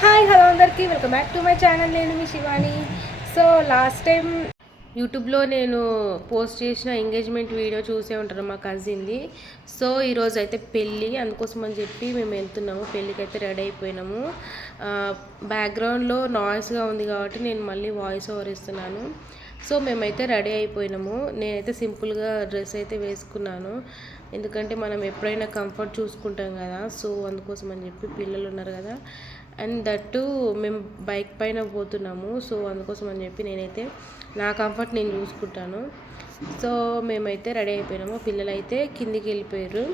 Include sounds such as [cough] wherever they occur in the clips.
Hi hello అందరికీ. Welcome back to my channel నేను మీ శివాని. సో లాస్ట్ టైం యూట్యూబ్లో నేను పోస్ట్ చేసిన ఎంగేజ్మెంట్ వీడియో చూసే ఉంటారు మా కజిన్ది సో ఈరోజు అయితే పెళ్ళి. అందుకోసం అని చెప్పి మేము వెళ్తున్నాము. పెళ్ళికి అయితే రెడీ అయిపోయినాము. Uh, బ్యాక్గ్రౌండ్లో నాయిస్గా ఉంది కాబట్టి నేను మళ్ళీ వాయిస్ ఓవర్ ఇస్తున్నాను. సో మేమైతే రెడీ అయిపోయినాము. నేనైతే సింపుల్గా డ్రెస్ అయితే వేసుకున్నాను. ఎందుకంటే మనం ఎప్పుడైనా కంఫర్ట్ చూసుకుంటాం కదా సో అందుకోసం అని చెప్పి పిల్లలు ఉన్నారు కదా. అండ్ దట్టు మేము బైక్ పైన పోతున్నాము. సో అందుకోసం అని చెప్పి నేనైతే నా కంఫర్ట్ నేను చూసుకుంటాను. సో మేమైతే రెడీ అయిపోయినాము. పిల్లలు అయితే కిందికి వెళ్ళిపోయారు.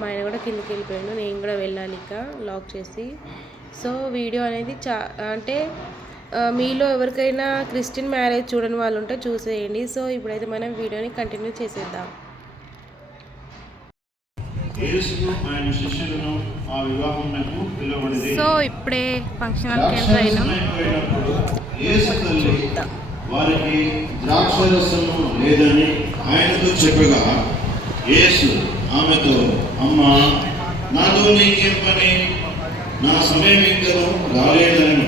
మా ఆయన కూడా కిందికి వెళ్ళిపోయాడు. నేను కూడా వెళ్ళాలి ఇక లాక్ చేసి. సో వీడియో అనేది చా అంటే మీలో ఎవరికైనా క్రిస్టియన్ మ్యారేజ్ చూడని వాళ్ళు ఉంటే చూసేయండి. సో ఇప్పుడైతే మనం వీడియోని కంటిన్యూ చేసేద్దాం. యేసును ఆయన శిష్యులను ఆ వివాహమునకు పిలువబడింది సో ఇప్పుడే ఫంక్షన్ హాల్కి అయినాం అయిపోయినప్పుడు యేసు తల్లి వారికి ద్రాక్షరసము లేదని ఆయనతో చెప్పగా యేసు ఆమెతో అమ్మా నాతో నీకేం పని? నా సమయం ఇంకను రాలేదని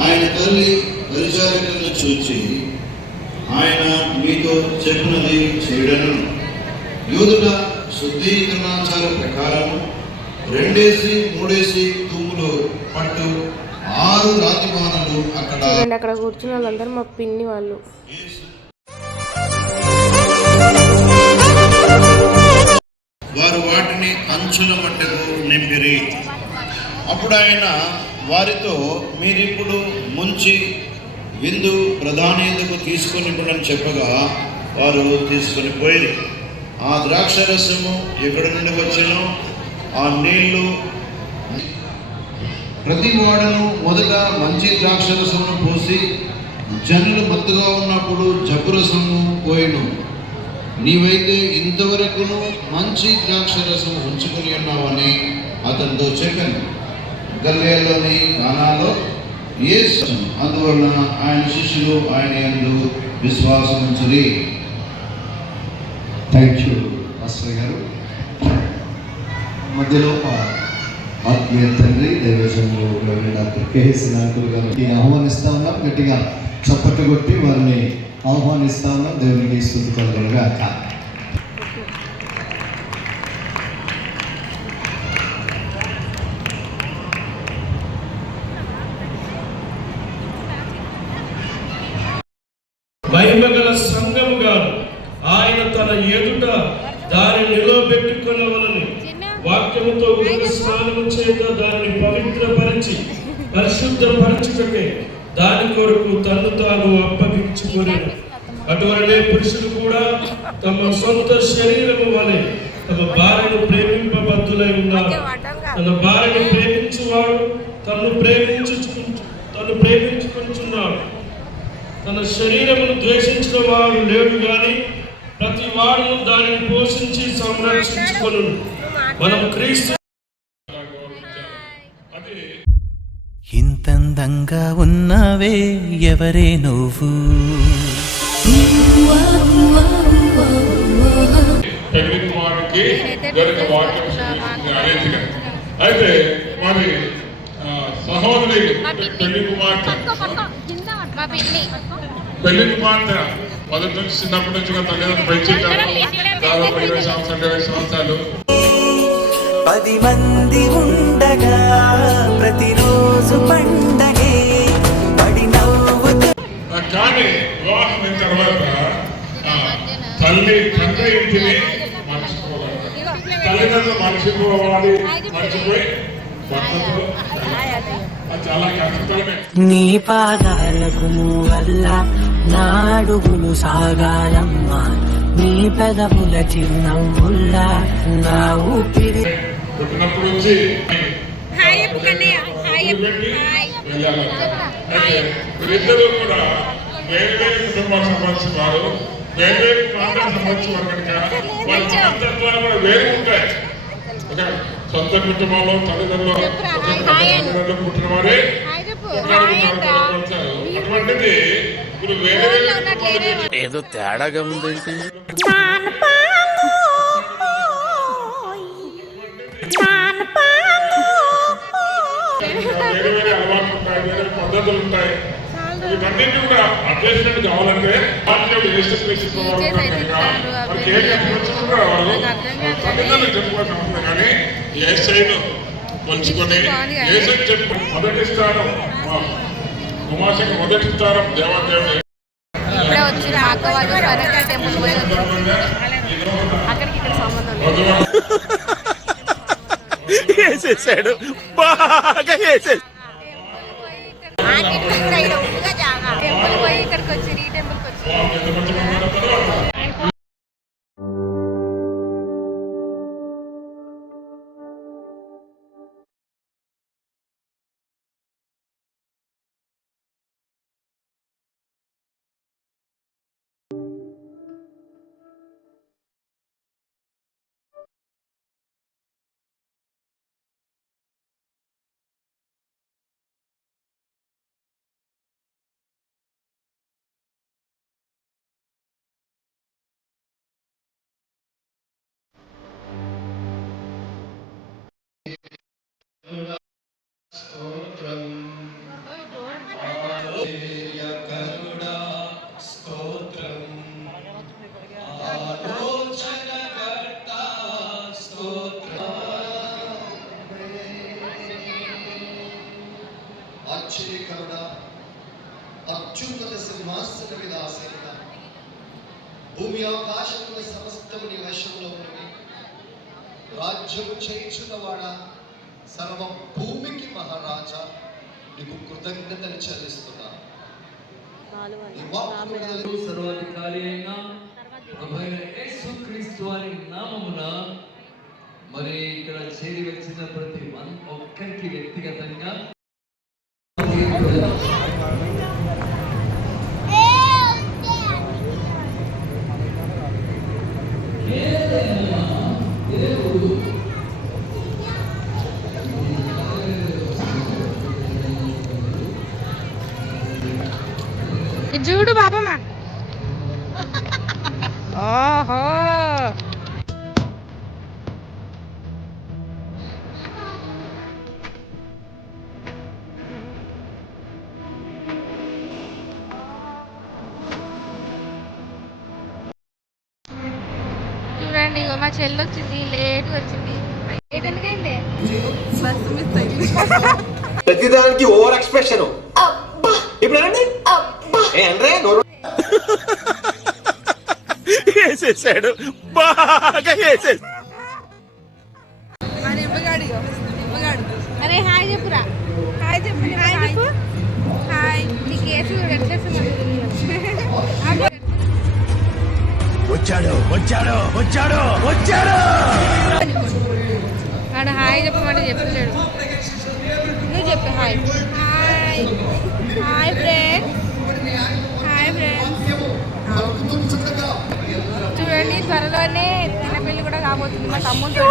ఆయన తల్లి పరిచారకులను చూచి ఆయన మీతో చెప్పినది చేయడను యూదుల శుద్ధీకరణాచార ప్రకారం రెండేసి మూడేసి తుమ్ములు పట్టు ఆరు రాతిమానలు అక్కడ చూడండి అక్కడ కూర్చున్న వాళ్ళందరూ మా పిన్ని వాళ్ళు. వారు వాటిని అంచుల మట్టకు నింపిరి. అప్పుడు ఆయన వారితో మీరిప్పుడు ముంచి విందు ప్రధానికు తీసుకొని చెప్పగా వారు తీసుకొని పోయి ఆ ద్రాక్ష రసము ఎక్కడి నుండి వచ్చానో ఆ నీళ్ళు ప్రతి వాడను మొదట మంచి ద్రాక్ష రసమును పోసి జనులు మత్తుగా ఉన్నప్పుడు జబ్బు రసము పోయిను. నీవైతే ఇంతవరకును మంచి ద్రాక్ష రసం ఉంచుకుని ఉన్నావని అతనితో చెప్పాను. గల్లేలోని గానాలో ఏ అందువలన ఆయన శిష్యులు ఆయన ఎందు విశ్వాసం ఉంచురి థ్యాంక్ యూ మాస్టర్ గారు. మధ్యలో ఆత్మీయ తండ్రి దైవజనులు డాక్టర్ కేఎస్ నాయకులు గారికి ఆహ్వానిస్తా ఉన్నాం గట్టిగా చప్పట్లు కొట్టి వారిని ఆహ్వానిస్తా ఉన్నాం దేవునికి స్థుతి కలుగునుగా దాని కొరకు తను తాను అప్పగించుకునేను అటువంటి పురుషులు కూడా తమ సొంత శరీరము వలె తమ భార్యను ప్రేమింపబద్ధులై ఉన్నారు. తన భార్యను ప్రేమించువాడు తను ప్రేమించు తను ప్రేమించుకుంటున్నాడు తన శరీరమును ద్వేషించిన వాడు లేడు గాని ప్రతి వాడును దానిని పోషించి సంరక్షించుకొను మనం క్రీస్తు ఇంతందంగా ఉన్నావే ఎవరే నువ్వు? అయితే మరి సహోదరి పెళ్ళి కుమార్తె. పెళ్ళి కుమార్తె. మొదటి నుంచి చిన్నప్పటి నుంచి కూడా తల్లిదండ్రులు పెంచుంటారు దాదాపు ఇరవై సంవత్సరాలు ఇరవై సంవత్సరాలు. పది మంది ఉండగా ప్రతిరోజు పండగే పడి కానీ వివాహం తర్వాత తల్లి తండ్రి ఇంటిని మర్చిపోవాలి తల్లిదండ్రులు మర్చిపోవాలి మర్చిపోయి నీ పాదాలకు వల్ల నా అడుగులు సాగాలమ్మా. నీ పెదవుల చిరునవ్వుల్లా నా ఊపిరి పుట్టినప్పటి ఇద్దరు కూడా వేరు కుటుంబాలకు సంబంధించిన వారు ప్రాంతాలకు సంబంధించిన వారు కనుక వాళ్ళ కూడా ఉంటాయి. సొంత కుటుంబంలో తల్లిదండ్రులు పుట్టిన వారే అటువంటిది ఇప్పుడు వేరే ఏదో తేడాగా ఉందండి. వేరే వేరే ఏదో వేరే పద్ధతులు ఉంటాయి ఇవన్నీ కూడా అడ్జస్ట్మెంట్ కావాలంటే బాధ్యత యేసుక్రీస్తు తల్లిదండ్రులు చెప్పుకోవాల్సిన అవసరం కానీ పంచుకొని కొలుచుకొని ఏసై చెప్పు మొదటి స్థానం కుమార్తెకి మొదటి స్థానం దేవాదేవుడు ఇప్పుడే వచ్చిన అక్క వాళ్ళు టెంపుల్ పోయి వేసేసాడు బాగా వేసేసాడు మరి ఇక్కడ చేరి వచ్చిన ప్రతి వన్ ఒక్కరికి వ్యక్తిగతంగా చూడండి ఇగో మా చెల్లి వచ్చింది లేట్ వచ్చింది. లేట్ ఎందుకైంది? బస్సు మిస్ అయింది ప్రతిదానికి ఓవర్ ఎక్స్ప్రెషన్. ఇప్పుడు [laughs] వేసేసాడు. బాగా వేసేసాడు. వచ్చాడు వచ్చాడు వచ్చాడు వచ్చాడు! ఆడ హాయ్ చెప్పమంటే చెప్పలేడు. నువ్వు చెప్పు hi. Hi. Hi friends hi friends చూడండి త్వరలోనే తిన పెళ్ళి కూడా కాబోతుంది. మా తమ్ముడు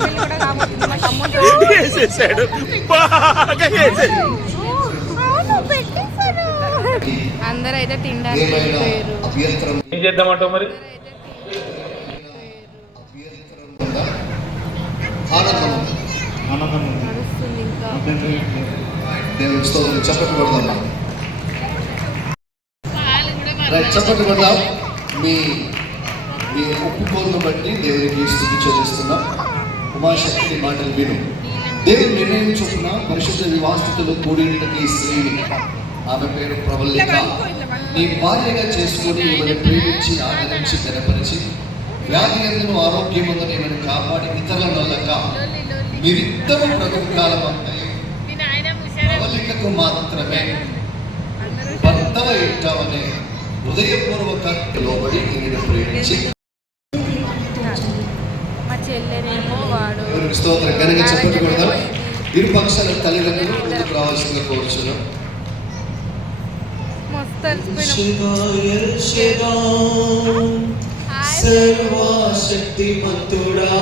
పెళ్ళి కూడా కాబోతుంది. మా తమ్ముడు వేసేసాడు [laughs] బాగా వేసేసాడు అందరూ అయితే తినడానికి ఏం చేద్దామంటావు మరి? చప్పట్లు కొడదాం చప్పట్లు కొడదాం. మీ మీ ఒప్పుకోలను బట్టి దేవునికి స్థుతి చెల్లిస్తున్నాం. ఉమాశక్తి మాటలు విను. దేవుని నిర్ణయం చొప్పున పరిశుద్ధ వివాహితులు కూడినకి స్త్రీని ఆమె పేరు ప్రబల్లిక నీ భార్యగా చేసుకొని ఈమెను ప్రేమించి ఆదరించి స్థిరపరిచి వ్యాధి ఎందును ఆరోగ్యమందును ఈమెను కాపాడి ఇతరుల నల్లక. మీరిద్దరు బ్రతుకు కాలం అంతయు ప్రబలికకు మాత్రమే. భర్తవ ఇట్టామనే హృదయపూర్వక లోబడి ఈమెను ప్రేమించి. స్తోత్రం. కనుక చెప్పండి కొడదాం ఇరు పక్షాల తల్లిదండ్రులు ముందుకు రావాల్సిందిగా కోరుచున్నాం. സർവശക്തിമന്തുടാ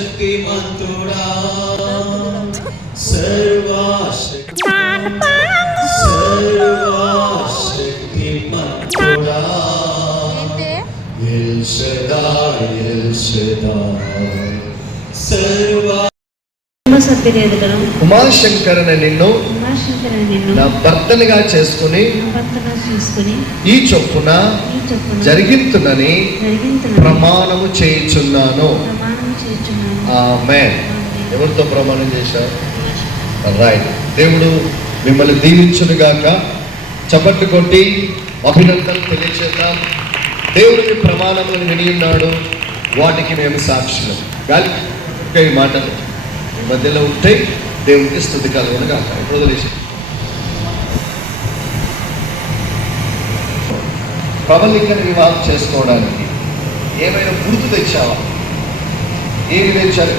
സർവശക്തിമന്തുടാ സർവശക്തി സർവശക്തിമന്തുടാ El Shaddai, El Shaddai, అనే నిన్ను ఉమాశంకరని నిన్ను నా భర్తనిగా చేసుకుని ఈ చొప్పున జరిగింతునని ప్రమాణము చేయుచున్నాను. ఆమె ఎవరితో ప్రమాణం చేశారు రైట్ దేవుడు మిమ్మల్ని దీవించునుగాక. చప్పట్లు కొట్టి అభినందన తెలియచేద్దాం. దేవుడు మీ ప్రమాణములను విని ఉన్నాడు వాటికి మేము సాక్షులు. గాలి ఈ మాటలు ఈ మధ్యలో ఉంటే దేవునికి స్థుతి కలుగునుగాక ఇప్పుడు వదిలేసి ప్రబలికను వివాహం చేసుకోవడానికి ఏమైనా గుర్తు తెచ్చావా? ఏమి తెచ్చారు?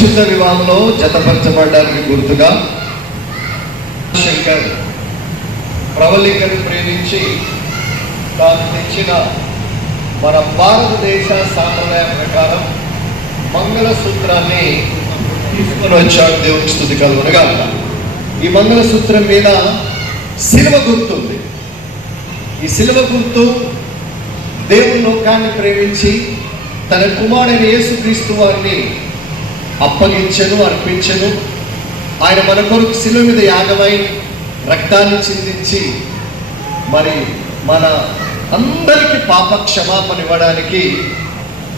పరిశుద్ధ వివాహంలో జతపరచబడడానికి గుర్తుగా శంకర్ ప్రవళికను ప్రేమించి తాను తెచ్చిన మన భారతదేశ సాంప్రదాయం ప్రకారం మంగళసూత్రాన్ని తీసుకొని వచ్చాడు. దేవుని స్థుతి కలుగునగా ఈ మంగళసూత్రం మీద శిలువ గుర్తుంది ఈ శిలువ గుర్తు దేవుని లోకాన్ని ప్రేమించి తన కుమారుని యేసుక్రీస్తు వారిని అప్పగించను అర్పించను. ఆయన మన కొరకు శిలువ మీద యాగమై రక్తాన్ని చిందించి మరి మన అందరికీ పాప క్షమాపణ ఇవ్వడానికి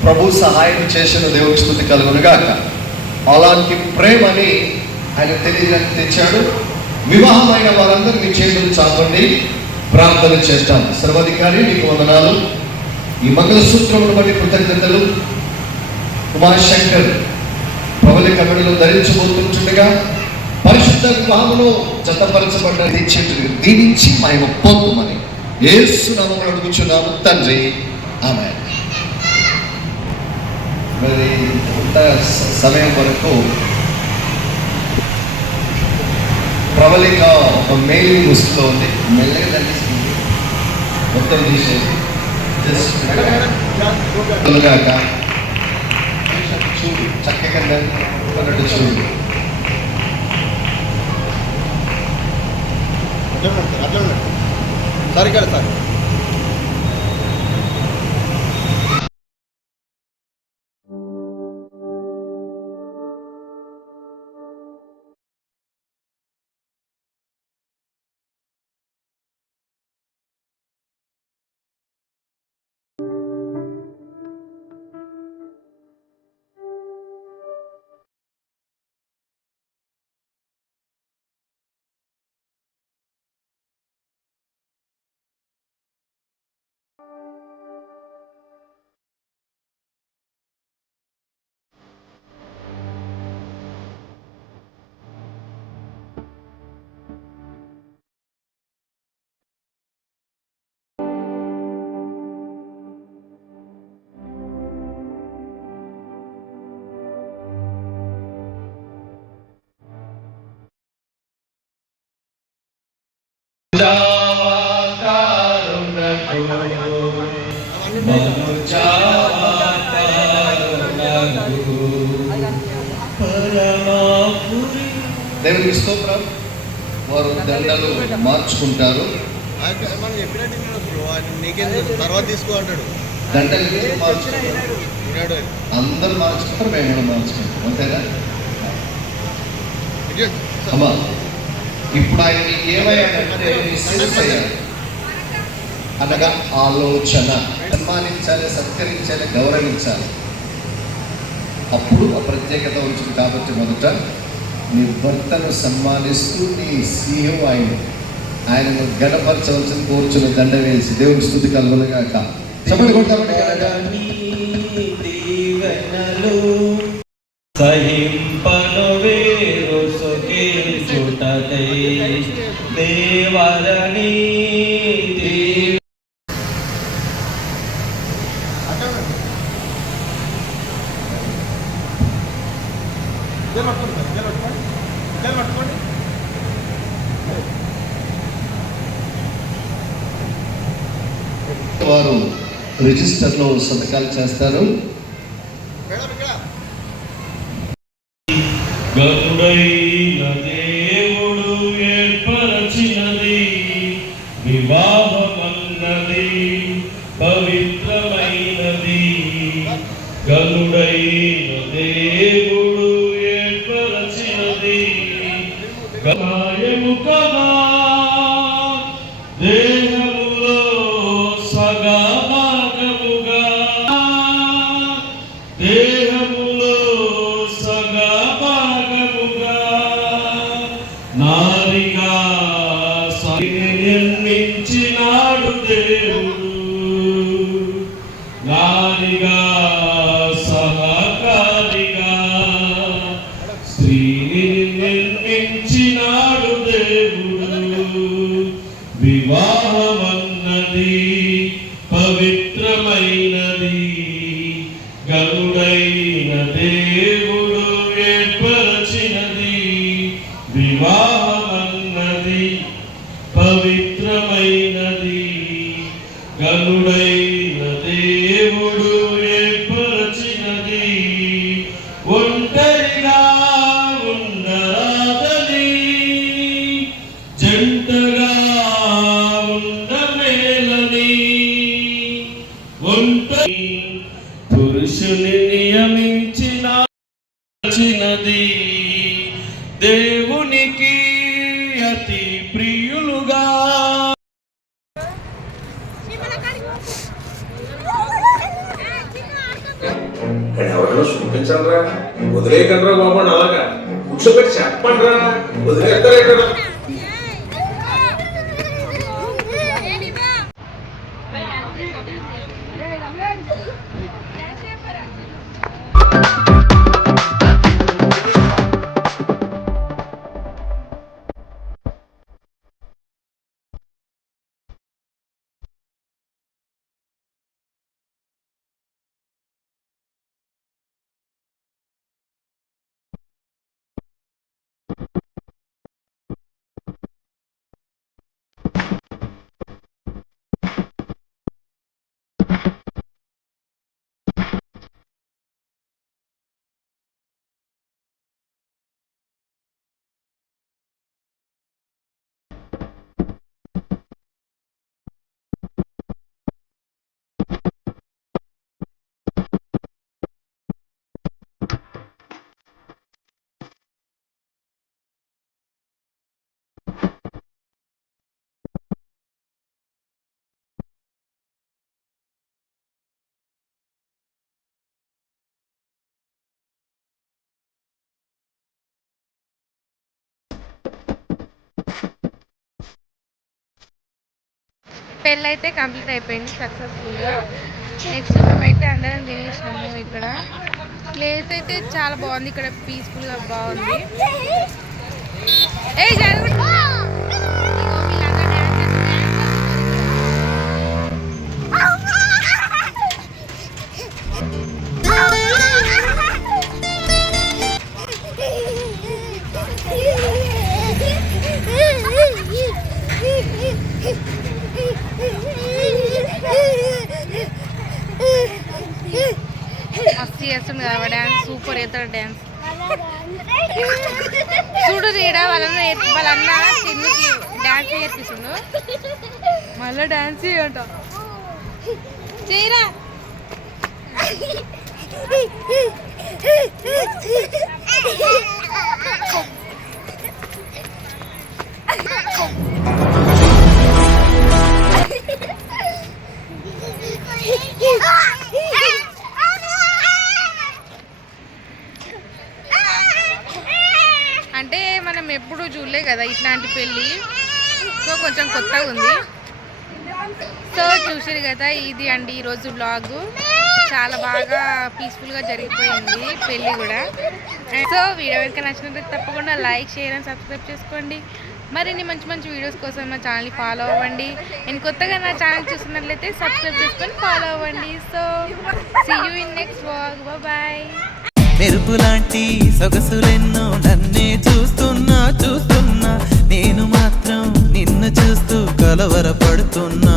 ప్రభు సహాయం చేసిన దేవుడి స్థుతి కలుగునుగాక అలాంటి ప్రేమని ఆయన తెలియజేయడానికి తెచ్చాడు. వివాహమైన వారందరూ మీ చేతులు చాపండి. ప్రార్థన చేస్తాం సర్వాధికారి నీకు వందనాలు. ఈ మంగళసూత్రమును బట్టి కృతజ్ఞతలు. కుమార్ శంకర్ ప్రబలి కబడిలో ధరించబోతుండగా పరిశుద్ధ వివాహంలో జతపరచబడ్డ దీక్షితులు దీవించి మేము పొందుమని ఏసునామం అడుగుచున్నాము. తండ్రి. ఆమె మరి ఇంత సమయం వరకు ప్రబలిక ఒక మెయిల్ ముసుగులో ఉంది. మెల్లగా తగ్గిస్తుంది మొత్తం తీసేసి జస్ట్ ചൂട് ചക്കക്കല്ല് കൊണ്ടിട്ട് ചൂട് അല്ല സാറിക്കാല സാർ దేవునికి వారు దండలు మార్చుకుంటారు. మనం చెప్పినట్టు తర్వాత తీసుకో అంటాడు దండలు మార్చుకుంటారు మేము కూడా మార్చుకుంటాం. అంతేనా? అమ్మా ఇప్పుడు ఆయన ఏమయ్యాడంటే అనగా ఆలోచన. సన్మానించాలి సత్కరించాలి గౌరవించాలి. అప్పుడు ఆ ప్రత్యేకత ఉంటుంది కాబట్టి మొదట నీ భర్తను సన్మానిస్తూ నీ సీఎం ఆయన ఆయనను గణపరచవలసిన కోర్చున్న దండ వేసి దేవుని స్థుతి కలుగులుగాక చెప్పండి కొడతామండి. వారు రిజిస్టర్లో సంతకాలు చేస్తారు. పవిత్రమైనది గరుడై చూపించండి రా బాబు అలాగా. కూర్చోబెట్టి చెప్పండి రా పెళ్ళి అయితే కంప్లీట్ అయిపోయింది సక్సెస్ఫుల్గా నెక్స్ట్ అయితే అందరం తినేసినాము ఇక్కడ. ప్లేస్ అయితే చాలా బాగుంది ఇక్కడ పీస్ఫుల్గా బాగుంది. ఏ జరుగుతుంది చేస్తుండు కదా డ్యాన్స్ సూపర్ చేస్తాడు డ్యాన్స్ చూడు రీడ వాళ్ళన్న వాళ్ళన్న చిన్నుకి డ్యాన్స్ నేర్పిస్తుండు మళ్ళీ డ్యాన్స్ చేయట చేయరా మనం ఎప్పుడు చూడలే కదా ఇట్లాంటి పెళ్ళి. సో కొంచెం కొత్తగా ఉంది. సో చూసారు కదా ఇది అండి ఈరోజు బ్లాగ్ చాలా బాగా పీస్ఫుల్గా జరిగిపోయింది పెళ్ళి కూడా. సో వీడియో కనుక నచ్చినట్లయితే తప్పకుండా లైక్ షేర్ అండ్ సబ్స్క్రైబ్ చేసుకోండి. మరిన్ని మంచి మంచి వీడియోస్ కోసం నా ఛానల్ని ఫాలో అవ్వండి. నేను కొత్తగా నా ఛానల్ చూస్తున్నట్లయితే సబ్స్క్రైబ్ చేసుకొని ఫాలో అవ్వండి. So see you in next blog bye మెరుపు లాంటి సొగసులెన్నో నన్నే చూస్తున్నా చూస్తున్నా. నేను మాత్రం నిన్ను చూస్తూ కలవరపడుతున్నా.